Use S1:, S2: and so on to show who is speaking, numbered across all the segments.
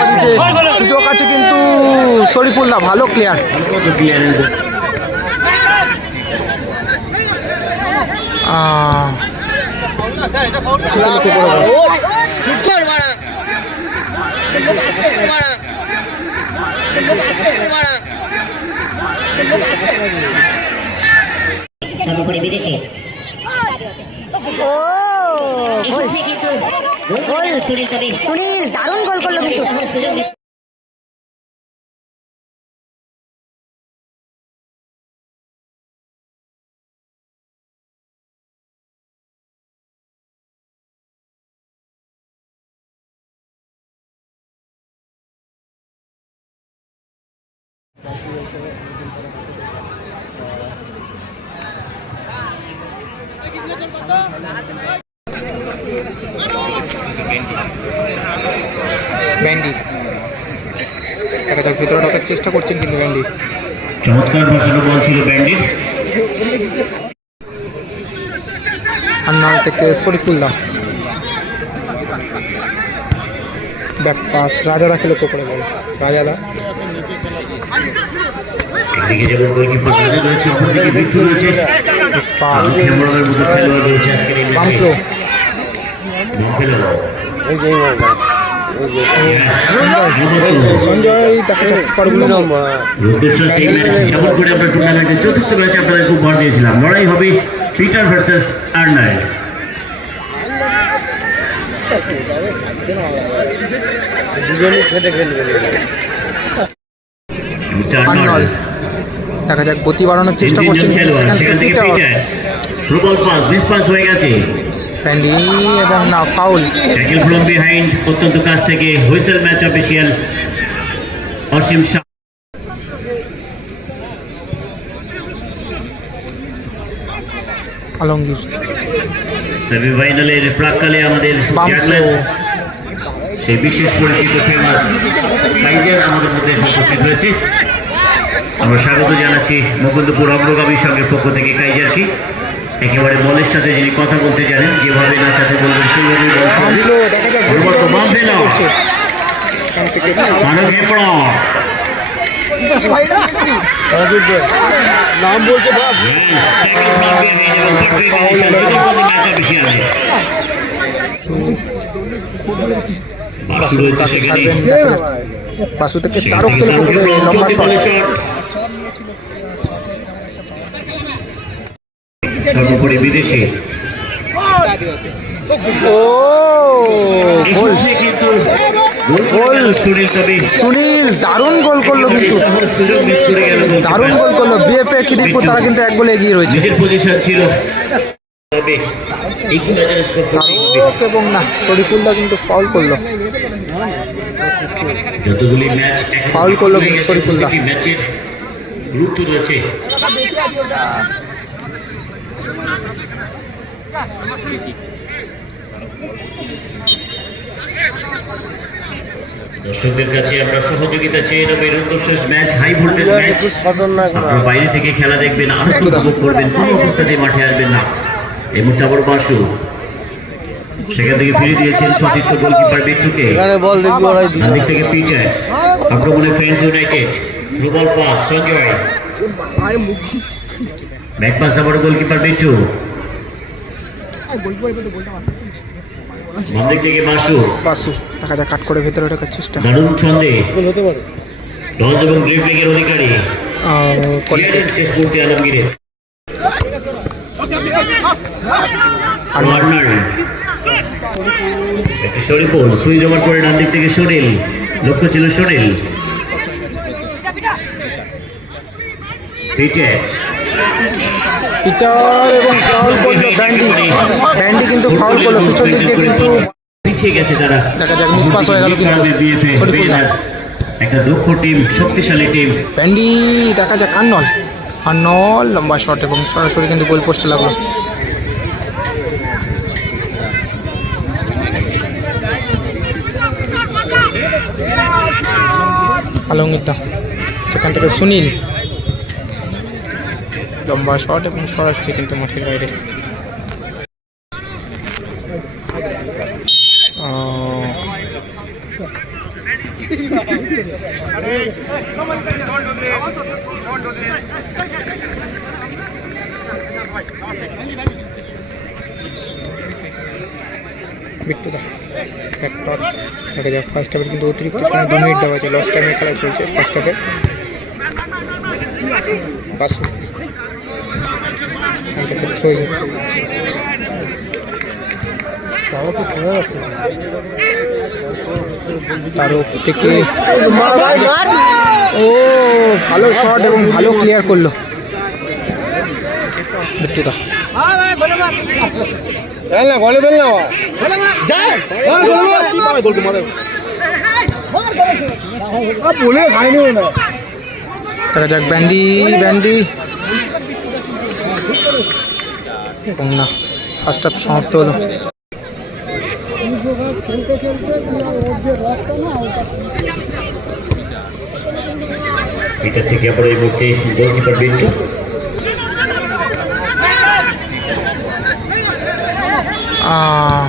S1: কিন্তু সুযোগ আছে কিন্তু শরীফুল্লাহ ভালো প্লেয়ার
S2: কত ক্লিয়ারেন্স
S3: সর্বোপরি বিদেশে
S4: গোল
S3: সুনীল
S4: দারুণ গোল করল কিন্তু।
S3: সুযোগ নিচ্ছে।
S1: ব্যান্ডি দেখা যাক ভিতরে ঢোকার চেষ্টা করছেন কিন্তু ব্যান্ডি
S2: চমৎকার বসানো বল ছিল ব্যান্ডির
S1: আন্নাল থেকে শরীফুল্লাহ। ব্যাক পাস রাজাদা খেলে করে বল। রাজাদা।
S2: একদিকে যেমন গোলকিপার রাজা রয়েছে অপরদিকে বিট্টু রয়েছে।
S1: পাস
S2: মতো খেলোয়াড় রয়েছে আজকের এই ম্যাচে
S1: বামপ্রো
S2: মহফিলে বল
S1: সঞ্জয় দেখা যাক ফারুক
S2: রুদ্রশ্বাস এই ম্যাচ যেমন করে আমরা টুর্নামেন্টের চতুর্থ ম্যাচে আপনাদের খুব ভর দিয়েছিলাম। লড়াই হবে Peter versus Arnold. Mister
S1: Arnold
S2: Arnold
S1: দেখা যাক গতি বাড়ানোর চেষ্টা করছেন সেখান থেকে
S2: প্রবল পাস মিস পাস হয়ে গেছে।
S1: প্যান্ডি এবং না ফাউল
S2: ট্যাকেল ফ্রম বিহাইন্ড অত্যন্ত কাছ থেকে whistle match official Asim Shah.
S1: Alamgir.
S2: সেমিফাইনালের প্রাককালে আমাদের সেই বিশেষ পরিচিত ফেমাস টাইগার আমাদের মধ্যে উপস্থিত হয়েছে আমরা স্বাগত জানাচ্ছি মুকুন্দপুর অগ্রগামী সংঘের পক্ষ থেকে কাইজারকে একেবারে বলের সাথে যিনি কথা বলতে জানেন যেভাবে নাচাতে বলবেন সেইভাবে বল চলবে।
S1: বামপ্রো দেখা যাক গতি
S2: অনুমত
S1: বাড়ানোর
S2: বামপ্রো
S1: চেষ্টা
S2: না।
S1: করছে সেখান থেকে
S2: তারক
S1: নাম বলতে ভাব
S2: বাসু রয়েছে সেখানে।
S1: বাসু থেকে তারক তেলে লম্বা শট।
S2: সর্বোপরি বিদেশি।
S1: ও গোল।
S2: সুনীল
S1: সুনীল দারুণ গোল করল কিন্তু। দারুণ গোল করল। বিএফএ খিদিরপুর তারা কিন্তু এক গোলে এগিয়ে রয়েছে।
S2: নিজের পজিশন ছিল। তবে ইকুলাইজার স্কোর করতে হবে।
S1: তারক এবং না শরীফুল্লাহ কিন্তু ফাউল করল।
S2: যতগুলি ম্যাচ এখনও
S1: ফাউল করল কিন্তু শরীফুল্লাহ।
S2: গুরুত্ব রয়েছে। দর্শকদের কাছে আমরা সহযোগিতা চেয়ে নেব এর উদ্দেশ্য ম্যাচ হাই ভোল্টেজ ম্যাচ বাইরে থেকে খেলা দেখবেন আনন্দ উপভোগ করবেন কোনো অবস্থাতে মাঠে আসবেন না। এই মুহূর্তে আবার বাসু। সেখান থেকে ফিরে দিয়েছেন সতীর্থ গোলকিপার বিট্টুকে।
S1: বল দেখব ওরাই
S2: ডান দিক থেকে পিটার। আক্রমণে friends united. Through pass Sanjay. Back pass আবার গোলকিপার বিট্টু। বাম দিক থেকে বাসু।
S1: বাসু দেখা যাক কাট করে ভেতরে ঢোকার চেষ্টা।
S2: দারুণ ছন্দে। লঞ্চ এবং অধিকারী। শেষ মুহূর্তে আলমগীরের। কর্নার একটি শরীফুল সুইচ ওভার করে ডান দিক থেকে সরিল? লক্ষ্য ছিল সরিল। পিটার
S1: পিটার এবং ফাউল করল ব্যান্ডি। ব্যান্ডি কিন্তু ফাউল করল পিছন দিক দিয়ে কিন্তু
S2: পিছিয়ে গেছে তারা।
S1: দেখা যাক মিস পাস হয়ে গেল কিন্তু
S2: একটা দক্ষ টিম শক্তিশালী টিম
S1: ব্যান্ডি দেখা যাক আর্নল হ্যাঁ, অন্য লম্বা শট এবং সরাসরি কিন্তু গোল পোস্টে লাগল আলঙ্গিতা সেখান থেকে সুনীল লম্বা শট এবং সরাসরি কিন্তু মাঠের বাইরে Oh. এক পাস ফার্স্ট হাফের কিন্তু অতিরিক্ত সময়, দু মিনিট দেওয়া আছে লস টাইমের খেলা চলছে ফার্স্ট হাফে বাসু সেখান থেকে ছয় তারক থেকে ও ভালো শট এবং ভালো ক্লিয়ার করল। বিট্টুদা দেখা যাক ব্যান্ডি ব্যান্ডি। না ফার্স্ট হাফ সমাপ্ত হলো।
S2: এটা থেকে আমরা এই মুহূর্তে গোলকিপার বিট্টু
S1: আহ,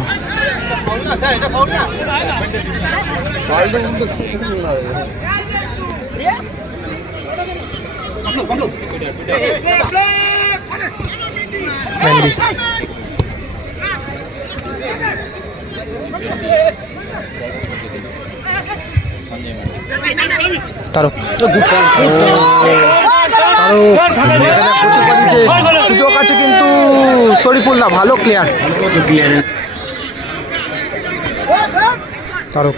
S1: ব্যান্ডি তারক। সুযোগ আছে কিন্তু শরীফুল্লাহ ভালো ক্লিয়ার তারক।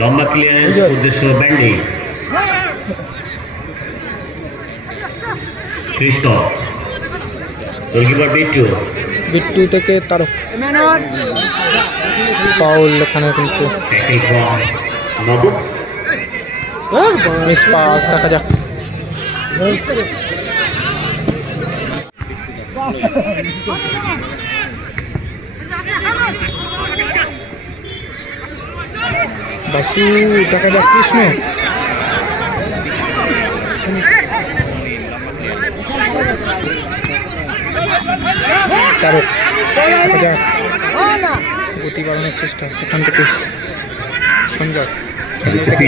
S2: লম্বা ক্লিয়ারেন্স উদ্দেশ্য ব্যান্ডি। কৃষ্ণ। গোলকিপার বিট্টু।
S1: বিট্টু থেকে তারক। ফাউল এখানে কিন্তু। মিস পাস দেখা যাক। বাসু দেখা যাক কৃষ্ণ। তারক গতি বাড়ানোর চেষ্টা সেখান থেকে সঞ্জয় সঞ্জয় থেকে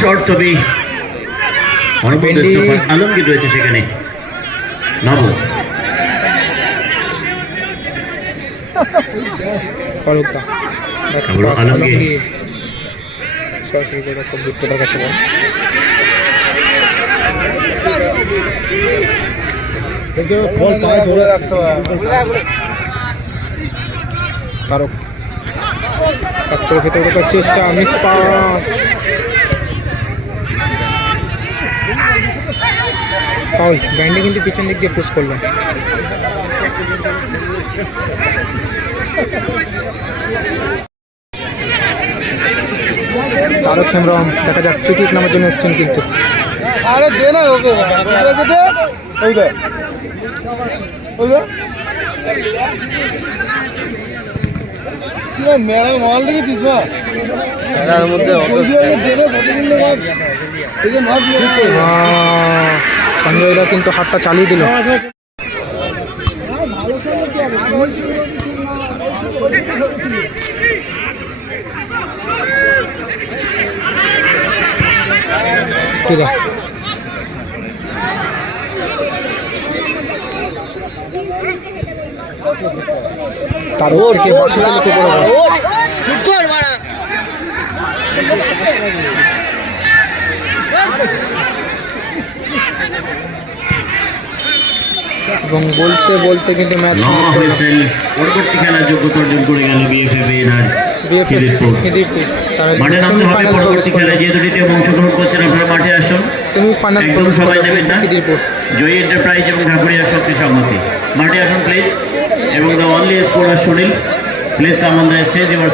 S2: শট তবে আলমগীর রয়েছে সেখানে। নব।
S1: ফারুকদা
S2: আবার আলমগীর।
S1: সরাসরি গোলরক্ষক বিপ্রতার কাছে বল। তারক কাট করে ভেতরে ঢোকার চেষ্টা মিস পাস ফাউল ব্যান্ডে কিন্তু পিছন দিক দিয়ে পুশ করল তারক হেমরম দেখা যাক, ফ্রি কিক নামার জন্য এসছেন কিন্তু।
S5: আরে দে না ওকে। দে। ওই দে। ওই দে মেলা মাল দেখেছিস না মেলার মধ্যে দেবে কতদিন বাদ এই যে নট
S1: আহ, সঞ্জয়দা কিন্তু হাতটা চালিয়ে দিল। দিদা তার থেকে বাসুকে লক্ষ্য করে বল।
S5: শুট কর মারা।
S1: এবং বলতে বলতে কিন্তু ম্যাচ
S2: হয়েছেন পরবর্তী খেলার যোগ্যতা অর্জন করে গেল
S1: সেমিফাইনাল
S2: জয়ী এন্টারপ্রাইজ এবং ঢাকুরিয়া শক্তি সম্মতি মাঠে আসুন প্লিজ এবং the only scorer Sunil please come on the stage এবার